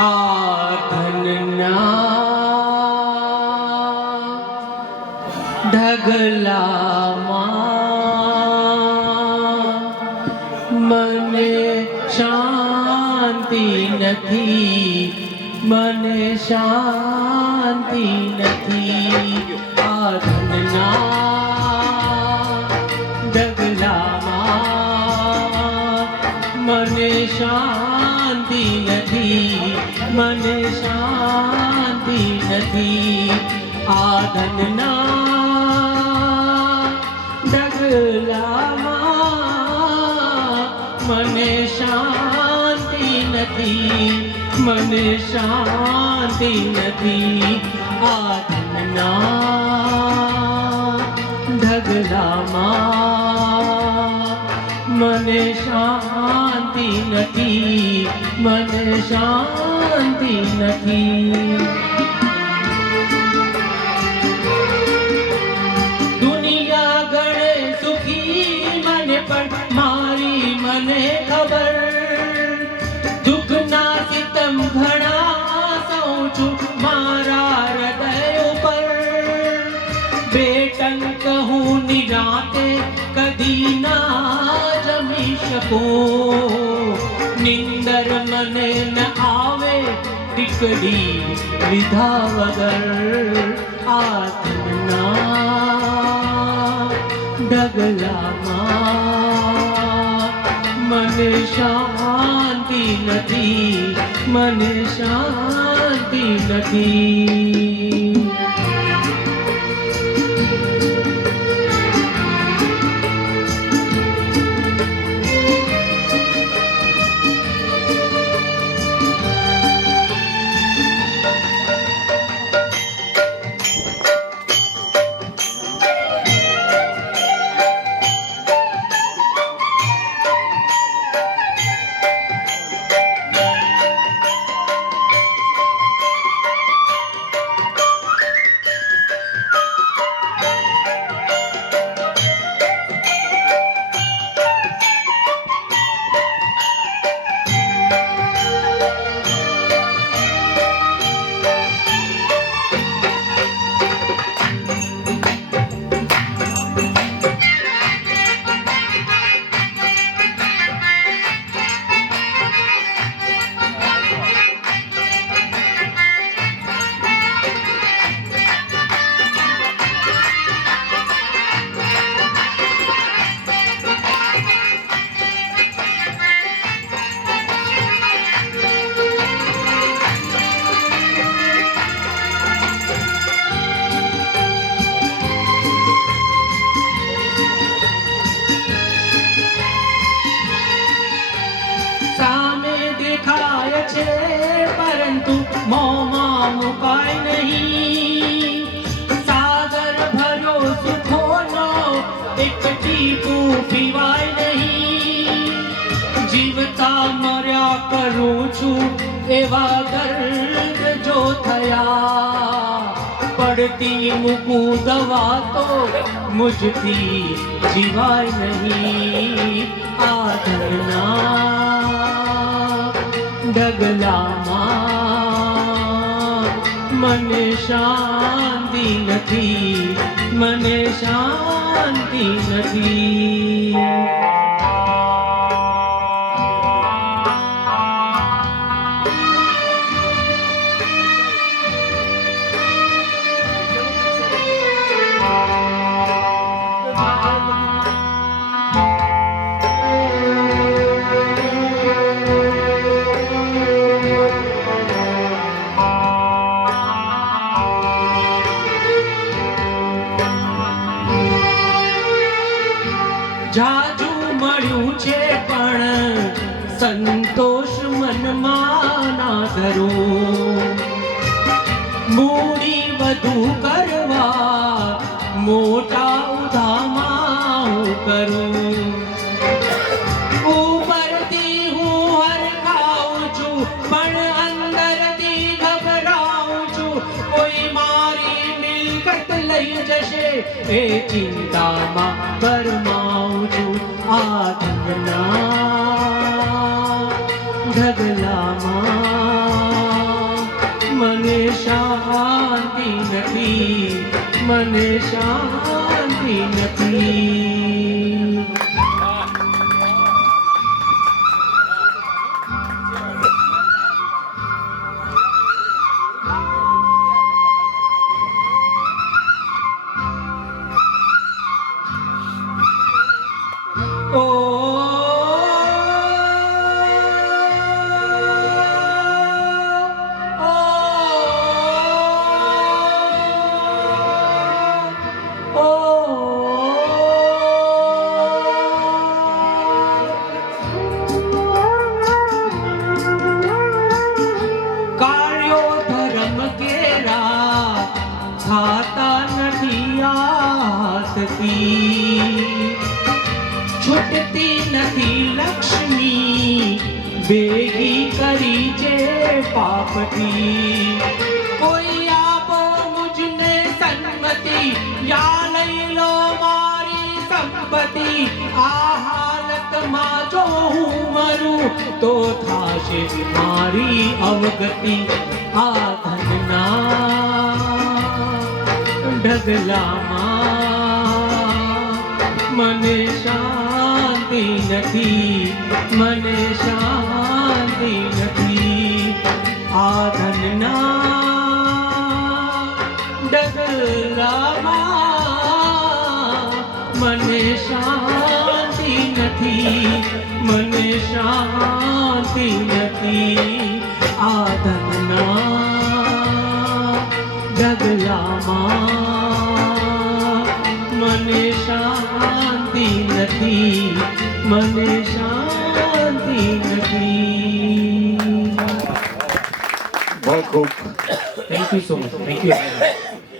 આ ધનના ઢગલામાં મને શાંતિ નથી, મને શાંતિ નથી. આ ધનના ઢગલામાં મને શાંતિ નથી, મને શાંતિ નથી. આ ધનના ઢગલામાં મને શાંતિ નથી, મને શાંતિ નથી. આ ધનના ઢગલામાં મને શાંતિ નથી, મને શાંતિ નથી. દુનિયા ગણે સુખી મને પણ મારી મને ખબર, દુઃખના સિતમ ઘણા સૌ છું મારા હૃદય ઉપર. બેટંક હું નિરાતે કદી ના જમી શકું, નિંદર મને ન આવે ટીકડી લીધા વગર. આ ધનના ઢગલામાં મને શાંતિ નથી, મને શાંતિ નથી. પરંતુ મોંમાં મુકાય નહીં. સાગર ભર્યો સુખોનો એક ટીપું પીવાય નહીં. જીવતા મર્યા કરું છું એવા દર્દ જો થયા, પડતી મૂકું દવા તો મુજથી જીવાય નહીં. આ ધનના ઢગલામાં મને શાંતિ નથી, મને શાંતિ નથી. જાજુ મળ્યું છે પણ સંતોષ મનમાં ના ધરું. મૂડી વધુ કરવા મોટા ઉધામાં હું કરું. ઉપરથી હું હરખાઉં છું પણ અંદરથી ઘબરાઉં છું. કોઈ મારી મિલકત લઈ જશે એ ચિંતામાં પરમાઉં છું. આ ધનના ઢગલામાં મને શાંતિ નથી, મને શાંતિ નથી. ઓ કાર્યો ધર્મ કેરા થાતા નથી આસતી, છૂટતી નથી લક્ષ્મી ભેગી કરી છે પાપથી. કોઈ આપો મુજને સન્મતિ, યા લઈ લો મારી સંપત્તિ. આ હાલતમાં જો હું મરું તો થાશે મારી અવગતિ. આ ધનના ઢગલામાં મને શાંતિ નથી, મને શાંતિ નથી. આ ધનના ડગલામાં મને શાંતિ નથી, મને શાંતિ નથી. આ ધનના ડગલામાં મને શાંતિ નથી, મને શાંતિ નથી. बहुत खूब. Thank you so much. Thank you.